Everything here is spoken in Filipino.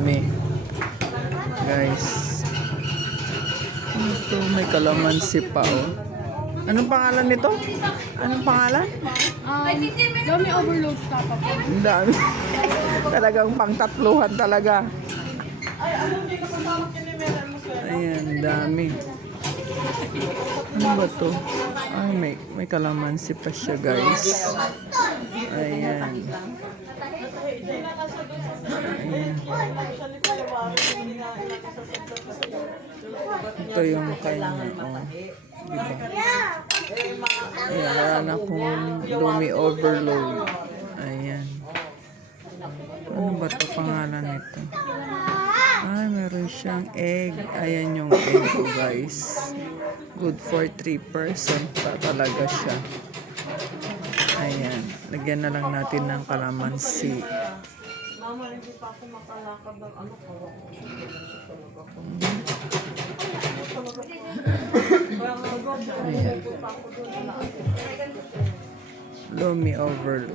dami. Guys. Ito, may kalamansi pa, oh. Anong pangalan nito? Anong pangalan? Dami overload ka pa po. Ang dami. Talagang pangtatluhan talaga. Ayan, dami. Ano ba to? Ay, may kalamansi pa siya, guys. Ayan. Ayan. Ito yung kanya, oh. Diba? Ayan, wala na akong dumi overload. Ayan. Ano ba ito pangalan nito? Ay, meron siyang egg. Ayan yung egg ko, guys. Good for 3% pa talaga siya. Ayan. Lagyan na lang natin ng kalamansi. Mama, hindi pa ako makalakad ng ano ko. Ayan. Lumi overload.